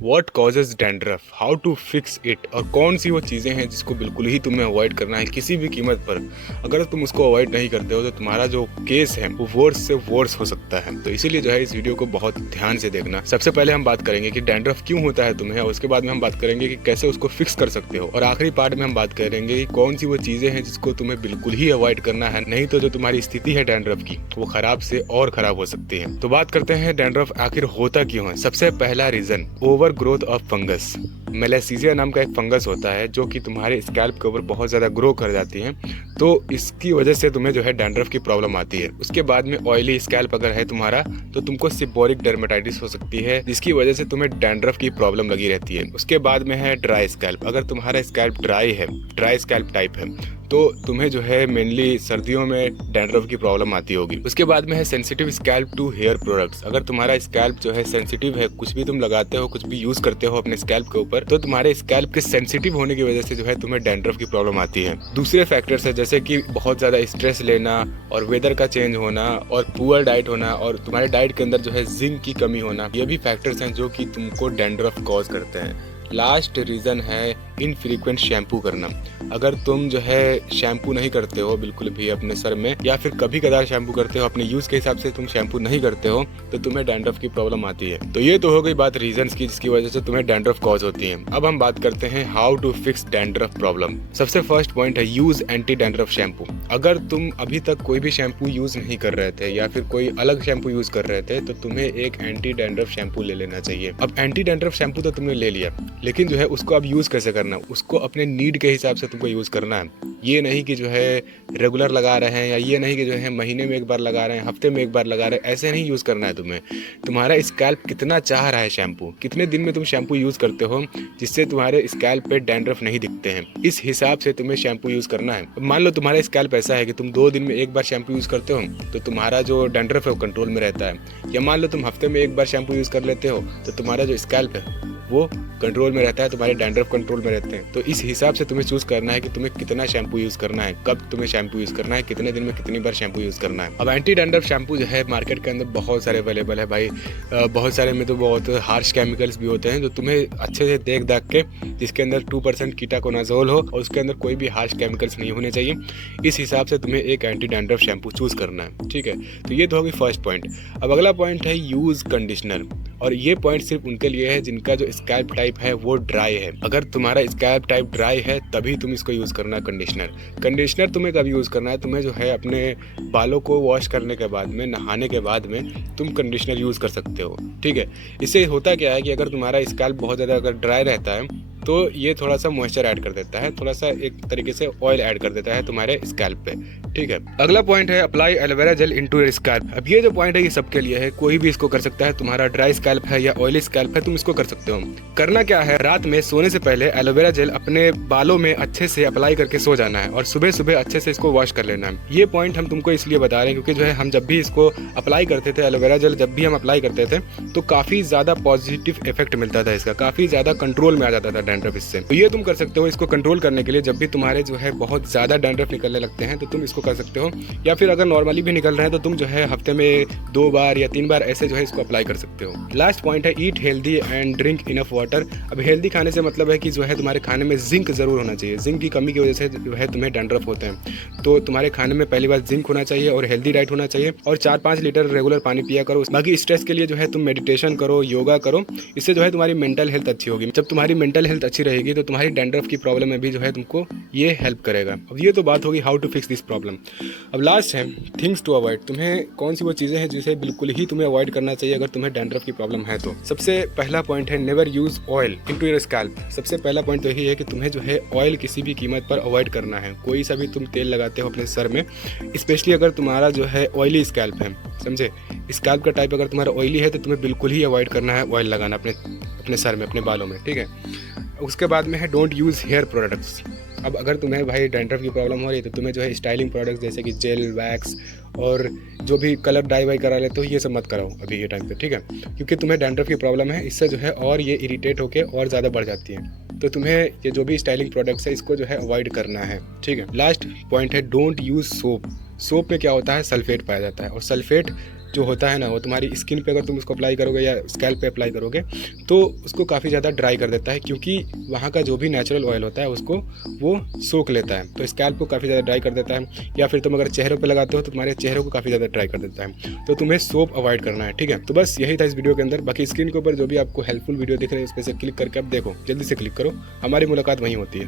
What causes dandruff, how to fix it, और कौन सी वो चीज़ें हैं जिसको बिल्कुल ही तुम्हें अवॉइड करना है किसी भी कीमत पर। अगर तुम उसको अवॉइड नहीं करते हो तो तुम्हारा जो केस है वो वर्स से वर्स हो सकता है। तो इसीलिए जो है इस वीडियो को बहुत ध्यान से देखना। सबसे पहले हम बात करेंगे कि डैंड्रफ क्यों होता है तुम्हें, और उसके बाद में हम बात करेंगे कि कैसे उसको फिक्स कर सकते हो, और आखिरी पार्ट में हम बात करेंगे कि कौन सी वो चीज़ें हैं जिसको तुम्हें बिल्कुल ही अवॉइड करना है, नहीं तो जो तुम्हारी स्थिति है डैंड्रफ की वो खराब से और खराब हो सकती है। तो बात करते हैं डैंड्रफ आखिर होता क्यों है। सबसे पहला reason, over growth of fungus. Malassezia नाम का एक फंगस होता है जो कि तुम्हारे स्कैल्प के ऊपर बहुत ज्यादा ग्रो कर जाती है, तो इसकी वजह से तुम्हें जो है डैंड्रफ की प्रॉब्लम आती है। उसके बाद में ऑयली स्कैल्प अगर है तुम्हारा तो तुमको सिबोरिक डर्मेटाइटिस हो सकती है, जिसकी वजह से तुम्हें डैंड्रफ की प्रॉब्लम लगी रहती है। उसके बाद में है ड्राई स्कैल्प। अगर तुम्हारा स्कैल्प ड्राई है, ड्राई स्कैल्प टाइप है, तो तुम्हें जो है मेनली सर्दियों में डैंड्रफ की प्रॉब्लम आती होगी। उसके बाद में है sensitive scalp to hair products. अगर तुम्हारा स्कैल्प जो है सेंसिटिव है, कुछ भी तुम लगाते हो, कुछ भी यूज करते हो अपने स्कैल्प के ऊपर, तो तुम्हारे स्कैल्प के सेंसिटिव होने की वजह से जो है तुम्हें डैंड्रफ की प्रॉब्लम आती है। दूसरे फैक्टर्स है जैसे कि बहुत ज्यादा स्ट्रेस लेना, और वेदर का चेंज होना, और पुअर डाइट होना, और तुम्हारे डाइट के अंदर जो है जिंक की कमी होना, ये भी फैक्टर्स हैं जो कि तुमको डैंड्रफ कॉज करते हैं। लास्ट रीज़न है इनफ्रीक्वेंट शैम्पू करना। अगर तुम जो है शैम्पू नहीं करते हो बिल्कुल भी अपने सर में, या फिर कभी कदार शैम्पू करते हो, अपने यूज़ के हिसाब से तुम शैम्पू नहीं करते हो, तो तुम्हें डैंड्रफ की प्रॉब्लम आती है। तो ये तो हो गई बात रीजंस की जिसकी वजह से तुम्हें डैंड्रफ कॉज होती है। अब हम बात करते हैं how to fix dandruff problem. सबसे फर्स्ट पॉइंट है यूज एंटी डैंड्रफ शैम्पू। अगर तुम अभी तक कोई भी शैम्पू यूज नहीं कर रहे थे या फिर कोई अलग शैम्पू यूज कर रहे थे, तो तुम्हें एक एंटी डैंड्रफ शैम्पू ले लेना चाहिए। अब एंटी डैंड्रफ शैम्पू तो तुमने ले लिया, लेकिन जो है उसको अब यूज कैसे करना, उसको अपने नीड के हिसाब से तुमको यूज करना है। ये नहीं कि जो है रेगुलर लगा रहे हैं, या ये नहीं कि जो है महीने में एक बार लगा रहे हैं, हफ्ते में एक बार लगा रहे हैं, ऐसे नहीं यूज करना है तुम्हें। तुम्हारा स्कैल्प कितना चाह रहा है शैम्पू, कितने दिन में तुम शैम्पू यूज करते हो जिससे तुम्हारे स्कैल्प पे डैंड्रफ नहीं दिखते हैं, इस हिसाब से तुम्हें शैम्पू यूज करना है। मान लो तुम्हारा स्कैल्प ऐसा है कि तुम 2 दिन में एक बार शैम्पू यूज करते हो, तो तुम्हारा जो डैंड्रफ है वो कंट्रोल में रहता है। या मान लो तुम हफ्ते में एक बार शैम्पू यूज कर लेते हो, तो तुम्हारा जो स्कैल्प है वो कंट्रोल में रहता है, तुम्हारे डैंड्रफ कंट्रोल में रहते हैं। तो इस हिसाब से तुम्हें चूज करना है कि तुम्हें कितना शैम्पू यूज करना है, कब तुम्हें शैम्पू यूज करना है, कितने दिन में कितनी बार शैम्पू यूज करना है। अब एंटी डैंड्रफ शैम्पू जो है मार्केट के अंदर बहुत सारे अवेलेबल है भाई। बहुत सारे में तो बहुत हार्श केमिकल्स भी होते हैं जो तुम्हें अच्छे से देख दाख के, जिसके अंदर 2% कीटाकोनाजोल हो और उसके अंदर कोई भी हार्श केमिकल्स नहीं होने चाहिए, इस हिसाब से तुम्हें एक एंटी डैंड्रफ शैम्पू चूज करना है। ठीक है, तो ये तो होगी फर्स्ट पॉइंट। अब अगला पॉइंट है यूज कंडीशनर, और ये पॉइंट सिर्फ उनके लिए है जिनका जो स्कैल्प टाइप है वो ड्राई है। अगर तुम्हारा स्कैल्प टाइप ड्राई है तभी तुम इसको यूज करना कंडीशनर। कंडीशनर तुम्हें कब यूज करना है, तुम्हें जो है अपने बालों को वॉश करने के बाद में, नहाने के बाद में तुम कंडीशनर यूज कर सकते हो। ठीक है, इससे होता क्या है कि अगर तुम्हारा स्कैल्प बहुत ज़्यादा अगर ड्राई रहता है तो ये थोड़ा सा मॉइस्चर ऐड कर देता है, थोड़ा सा एक तरीके से ऑयल ऐड कर देता है तुम्हारे स्कैल्प पे। ठीक है, अगला पॉइंट है apply aloe vera gel into your scalp. अब ये जो पॉइंट है ये सबके लिए है, कोई भी इसको कर सकता है। तुम्हारा ड्राई स्कैल्प है या ऑयली स्कैल्प है, तुम इसको कर सकते हो। करना क्या है, रात में सोने से पहले एलोवेरा जेल अपने बालों में अच्छे से अप्लाई करके सो जाना है, और सुबह सुबह अच्छे से इसको वॉश कर लेना है। ये पॉइंट हम तुमको इसलिए बता रहे हैं क्योंकि जो है हम जब भी इसको अप्लाई करते थे, एलोवेरा जेल जब भी हम अप्लाई करते थे, तो काफी ज्यादा पॉजिटिव इफेक्ट मिलता था इसका, काफी ज्यादा कंट्रोल में आ जाता था डैंड्रफ इससे। तो ये तुम कर सकते हो इसको कंट्रोल करने के लिए। जब भी तुम्हारे जो है बहुत ज्यादा डैंड्रफ निकलने लगते हैं तो तुम इसको कर सकते हो, या फिर अगर नॉर्मली भी निकल रहे हैं तो तुम जो है हफ्ते में 2 बार या 3 बार ऐसे जो है इसको अप्लाई कर सकते हो। लास्ट पॉइंट है eat healthy and drink enough water. अब हेल्दी खाने से मतलब है कि जो है तुम्हारे खाने में जिंक जरूर होना चाहिए। जिंक की कमी की वजह से जो है तुम्हें डैंड्रफ होते हैं, तो तुम्हारे खाने में पहली बार जिंक होना चाहिए और हेल्दी डाइट होना चाहिए, और 4-5 लीटर रेगुलर पानी पिया करो। बाकी स्ट्रेस के लिए जो है तुम मेडिटेशन करो, योगा करो, इससे जो है तुम्हारी मेंटल हेल्थ अच्छी होगी। जब तुम्हारी मेंटल हेल्थ अच्छी रहेगी तो तुम्हारी डैंड्रफ की प्रॉब्लम में भी जो है तुमको ये हेल्प करेगा। अब ये तो बात होगी how to fix this problem. अब लास्ट है थिंग्स टू अवॉइड। तुम्हें कौन सी वो चीज़ें हैं जिसे बिल्कुल ही तुम्हें अवॉइड करना चाहिए अगर तुम्हें डैंड्रफ की प्रॉब्लम है तो। सबसे पहला पॉइंट है never use oil into your scalp. सबसे पहला पॉइंट तो यही है कि तुम्हें जो है ऑयल किसी भी कीमत पर अवॉइड करना है। कोई सा भी तुम तेल लगाते हो अपने सर में, स्पेशली अगर तुम्हारा जो है ऑयली स्कैल्प है, समझे, स्कैल्प का टाइप अगर तुम्हारा ऑयली है तो तुम्हें बिल्कुल ही अवॉइड करना है ऑयल लगाना अपने सर में, अपने बालों में। ठीक है, उसके बाद में है डोंट यूज़ हेयर प्रोडक्ट्स। अब अगर तुम्हें भाई डैंड्रफ की प्रॉब्लम हो रही है तो तुम्हें जो है स्टाइलिंग प्रोडक्ट्स जैसे कि जेल, वैक्स और जो भी कलर डाई वाई करा लेते हो, ये सब मत कराओ अभी ये टाइम पे। ठीक है, क्योंकि तुम्हें डैंड्रफ की प्रॉब्लम है, इससे जो है और ये इरिटेट होकर और ज़्यादा बढ़ जाती है। तो तुम्हें ये जो भी स्टाइलिंग प्रोडक्ट्स है इसको जो है अवॉइड करना है। ठीक है, लास्ट पॉइंट है डोंट यूज़ सोप। सोप में क्या होता है, सल्फेट पाया जाता है, और सल्फेट जो होता है ना, वो तुम्हारी स्किन पे अगर तुम उसको अप्लाई करोगे या स्कैल्प पे अप्लाई करोगे तो उसको काफ़ी ज़्यादा ड्राई कर देता है, क्योंकि वहाँ का जो भी नेचुरल ऑयल होता है उसको वो सोख लेता है, तो स्कैल्प को काफ़ी ज़्यादा ड्राई कर देता है। या फिर तुम अगर चेहरों पे लगाते हो तो तुम्हारे चेहरे को काफ़ी ज़्यादा ड्राई कर देता है, तो तुम्हें सोप अवॉइड करना है, ठीक है। तो बस यही था इस वीडियो के अंदर। बाकी स्क्रीन के ऊपर जो भी आपको हेल्पफुल वीडियो दिख रहे हैं उस पर से क्लिक करके आप देखो, जल्दी से क्लिक करो, हमारी मुलाकात वहीं होती है।